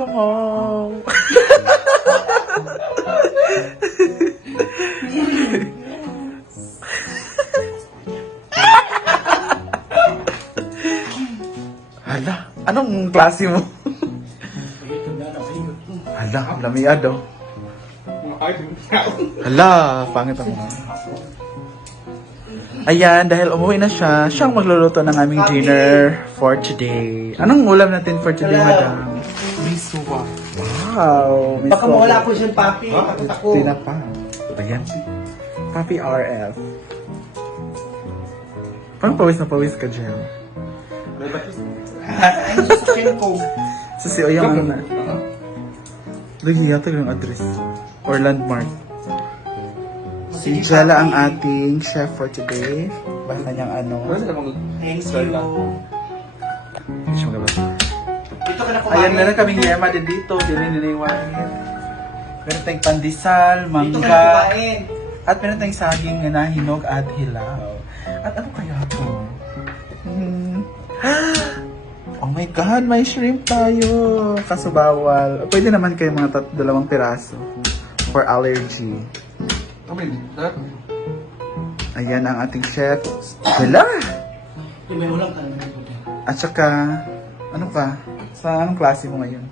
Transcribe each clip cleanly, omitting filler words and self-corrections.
Come on. Hala, anong klase mo? Hala, lamiado. Hala, pangit ang mga. Ayan, dahil umuwi na siya, siyang magluluto ng aming dinner for today. Anong ulam natin for today, madam? Miswa. Wow, Miss Baka mawala po siya, papi. Takot ako. Tinapa. Ayan. Papi RF. Parang pawis na pawis ka, Jel. Ay, sasakyan ko. So, si Oyang na. Lagi yata yung address. Or landmark. Si Jella ang ating chef for today. Basta niyang ano. Thank you. Hindi siya magabasa. Dito ka na kumain. Ayan, meron kaming yema din dito. Dininiwain. Meron tayong pandesal, Dito ka na mangga. kumain. At meron tayong saging na hinog at hilaw. At ano kaya ito? Oh my God, may shrimp tayo. Kaso bawal. Pwede naman kayo mga 2 piraso. For allergy. Ayan ang ating chef. Wala! May ulam ka na. At saka, ano ka? Sa anong klase mo ngayon?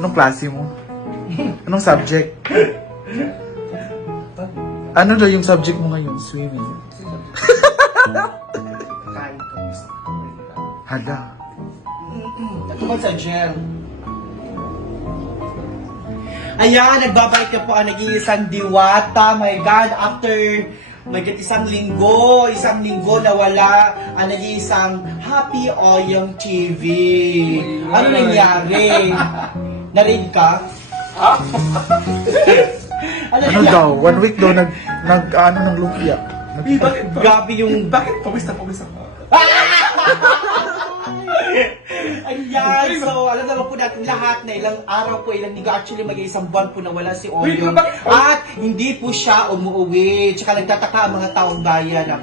Anong klase mo? Anong subject? Ano daw yung subject mo ngayon? Swimming. Kain ko. Hala. Natumag sa gel. Ayan, nagbabalik na po ang nag-iisang diwata. My God, after isang linggo na wala ang nag-iisang Happy Oyong TV. Ano nangyari? Narid ka? Ano daw? 1 week daw nag-ano ng lumpia. Grabe yung... Bakit pawis na pawis ako? Ayan, so alam naman po natin lahat na ilang araw po, ilang linggo, actually mag-iisang buwan po na wala si Oyong. At hindi po siya umuwi. Tsaka nagtataka ang mga taong bayan na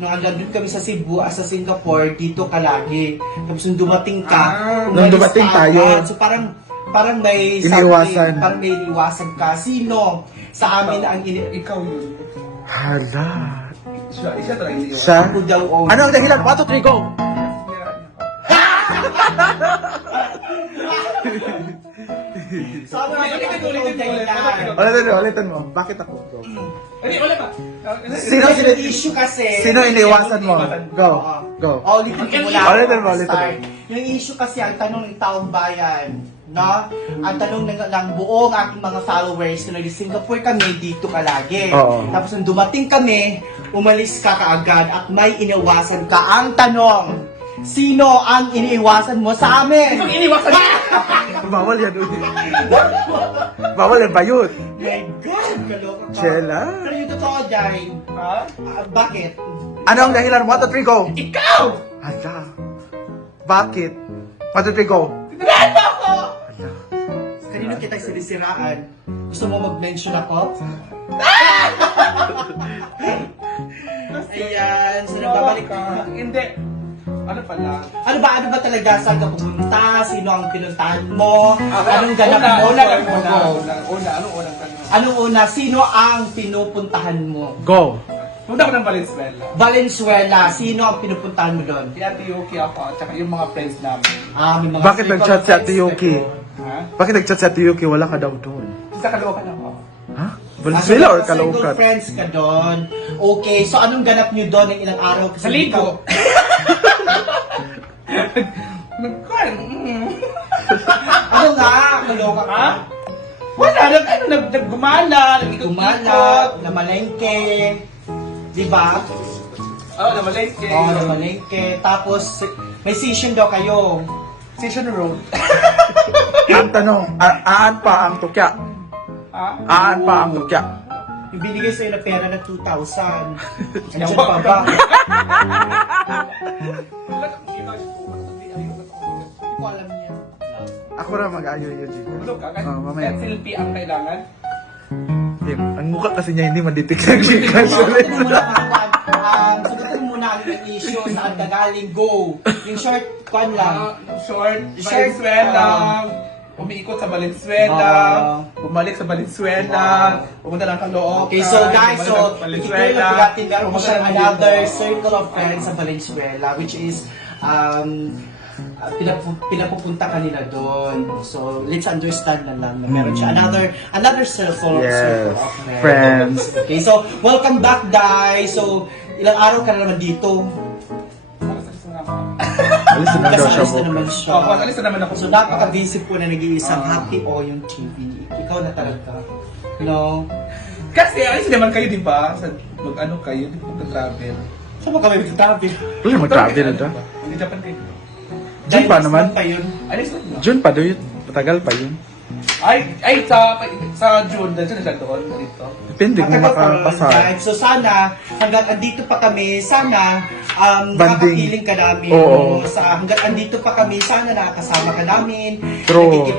nung andun kami sa Cebu, sa Singapore, dito ka lagi. Tapos nung dumating ka, Nung dumating tayo. So parang may Iniiwasan. parang may iniwasan ka. Sino sa amin ang Ikaw yun. Hala. Siya talaga hindi yun. Siya? Ako daw, Oyong. Ano ang dahilan? 1, 2, 3, go! Sabi mo, Ulitin mo. Bakit ako? Go. Hindi, wala pa. Sino, Yung issue kasi... Sino iniwasan mo? Go. Go. Ulitin ko muna. Ulitin mo. Start. Yung issue kasi, ang tanong ng taong bayan, no? Ang tanong ng buong aking mga followers, kung nag-Singapore kami, dito ka lagi. Oo. Tapos nung dumating kami, umalis ka kaagad at may iniwasan ka. Ang tanong, sino ang iniiwasan mo sa amin? Ikaw iniwasan mo. Bawal yan. Bawal yan ba yun? My God, kaloka ka. Jella? Pero yung totoo dyan, bakit? Ano ang dahilan? 1, 2, 3, go! Ikaw! Hala. Bakit? 1, 2, 3, go! Tignan ako! Hala. Kanino kita sinisiraan? Gusto mo mag-mention ako? Ayan, so nagbabalik ka. Hindi. Ano pala? Ano ba talaga? Saan ka pumunta? Sino ang pinuntahan mo? Anong ganap mo? Anong unang tanong? Anong una? Sino ang pinupuntahan mo? Go! Punta ko ng Valenzuela. Valenzuela. Sino ang pinupuntahan mo doon? Si Ate Yuki ako at saka yung mga friends namin. May mga Bakit circle nag-chat si of Ate friends Yuki? kayo. Ha? Bakit nag-chat si Ate Yuki? Wala ka daw doon. Sa Caloocan ako. Ha? Valenzuela or Circle Caloocan? friends ka doon. Okay, so anong ganap niyo doon ng ilang araw? Kasi Sa ligo. ikaw- Nagkuhan. Ano nga? Kaloka ka? Ha? Wala. Naggumala. Gumalap, namalengke. Di ba? Oo, namalengke. Oo, namalengke. Tapos, may session daw kayo. Station Road. Ang tanong, aan pa ang tukya? Ha? Aan pa ang tukya? Yung binigay sa'yo na pera na 2,000. Andiyan pa ba? Hindi ko alam niya. Ako na mag-ayo yun, Jigga. Tulog ka. Mamaya. Selfie ang kailangan. Ang mukha kasi niya hindi ma-detect sa Jigga. Sagutin mo muna sagutin mo muna ang issue, saan ka galing, go. Yung short, kwan lang. short, Short, Valenzuela, umiikot sa Valenzuela, bumalik sa Valenzuela, pumunta lang Caloocan. Okay, so guys, so bumalik ito sa yung Valenzuela, natin, meron ko pumunta siyang lang another dito. circle of friends sa Valenzuela, which is, pinapupunta kanila doon. So, let's understand na lang na meron siya another circle Yes, of friends. Okay, so, welcome back, guys. So, ilang araw ka na naman dito? Alis na daw siya Alis na naman siya. Opo, alis na naman ako. So, napaka-busy po na nag-iisang Happy Oyong TV. Ikaw na talaga. No? Kasi alis naman kayo, di ba? Sa mag-ano kayo, di ba mag-travel? Saan ba kami mag-travel? Wala, mag-travel na daw. Hindi Japan kayo. June pa Dahil naman. next month pa yun. Alis na. June pa doon. Matagal pa yun. Ay, sa June, dahil sila doon, dito. Depende kung Matagal pa rin, makapasa. guys. So sana, hanggang andito pa kami, sana Banding. nakakapiling ka namin. Oo. Hanggang andito pa kami, sana nakakasama ka namin. True.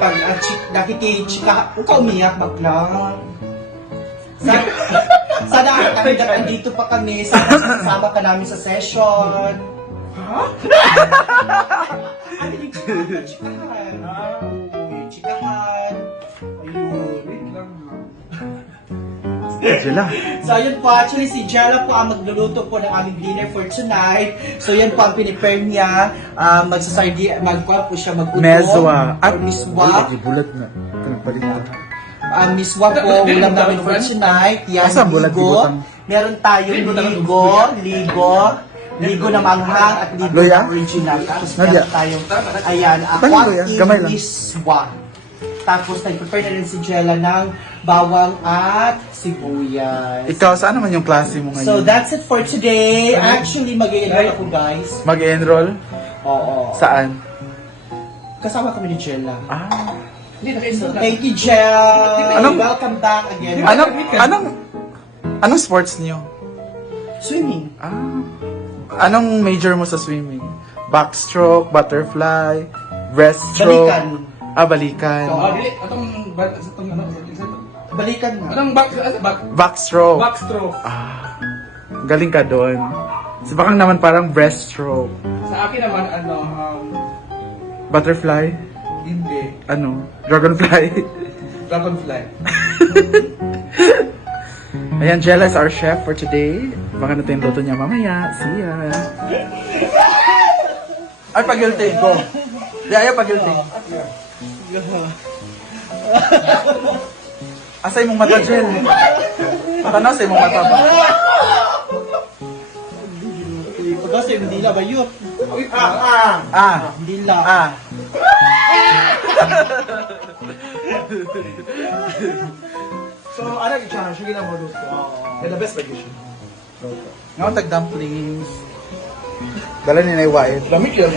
Nakikichika. Huwag ka umiyak, bakla. Sana hanggang andito pa kami, sana kasama ka namin sa session. Ha? Ano yung chikahan? Chikahan. Ayun. Wait lang. Sila. So, ayun po, actually, si Jella po ang magluluto po ng aming dinner for tonight. So, yan po ang pinipare niya. Magkuha po siya mag-uto. Mezwa. Or miswa. Ay, bulat na. Pinagpalit na. Miswa po, ulam namin for tonight. Yan, Asa ang bulat, ligo. bigotang? Meron tayong ligo na manghang at ligo Loya? na original. Tapos Nadia? meron tayong, ayan, Paano loya? Gamay lang. miswa. Tapos, nag-prepare na rin si Jella ng bawang at sibuyas. Ikaw, saan naman yung klase mo ngayon? So that's it for today. Actually, mag-i-enroll ako, guys. Mag-enroll? Oo. Saan? Kasama kami ni Jella. Ah. Hindi, So, naka-install na. thank you, Jella. Anong- Welcome back again. Anong sports niyo? Swimming. Ah. Anong major mo sa swimming? Backstroke, butterfly, breaststroke? Balikan. Ah, balikan. Oh, dili. Itong ano, Balikan mo. anong Backstroke. backstroke? Ah. Galing ka doon. Si Bakang naman parang breaststroke. Sa akin naman, Butterfly? hindi. Ano? Dragonfly? Dragonfly. Ayan, Jella is our chef for today. Baka natin yung luto niya mamaya. See ya. Ay, pag-guilty ko. Di, ayaw pag-guilty. Asay mong mata, Jel. Tanaw sa mong mata ba? Pagkasi, hindi na ba yun? Ah. Hindi na. Ah. So, ano yung challenge? Sige na mo luto. The best position. Ngayon, tag-dumplings. Dala ni Naiwain. Lamig yan.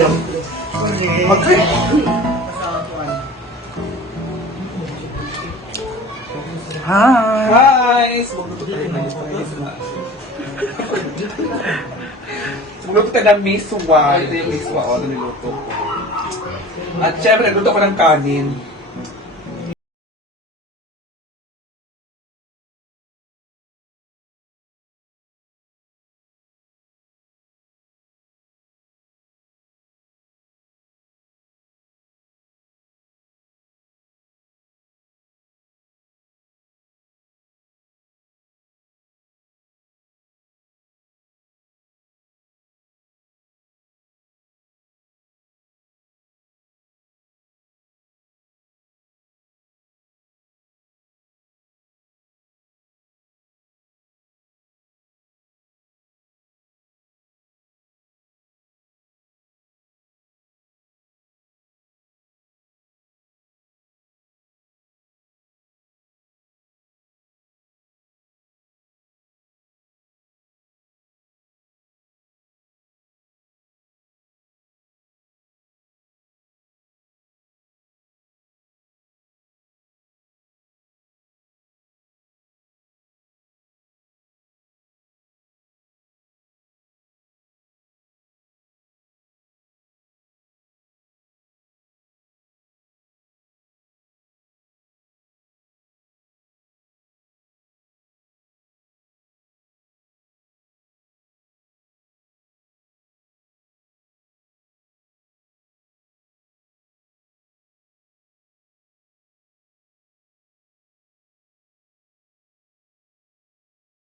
Mag-drink. Hi. Guys! Magluto tayo ng Magluto tayo ng miswa. Ito yung miswa. O, ito niluto ko. At syempre, nagluto ko ng kanin.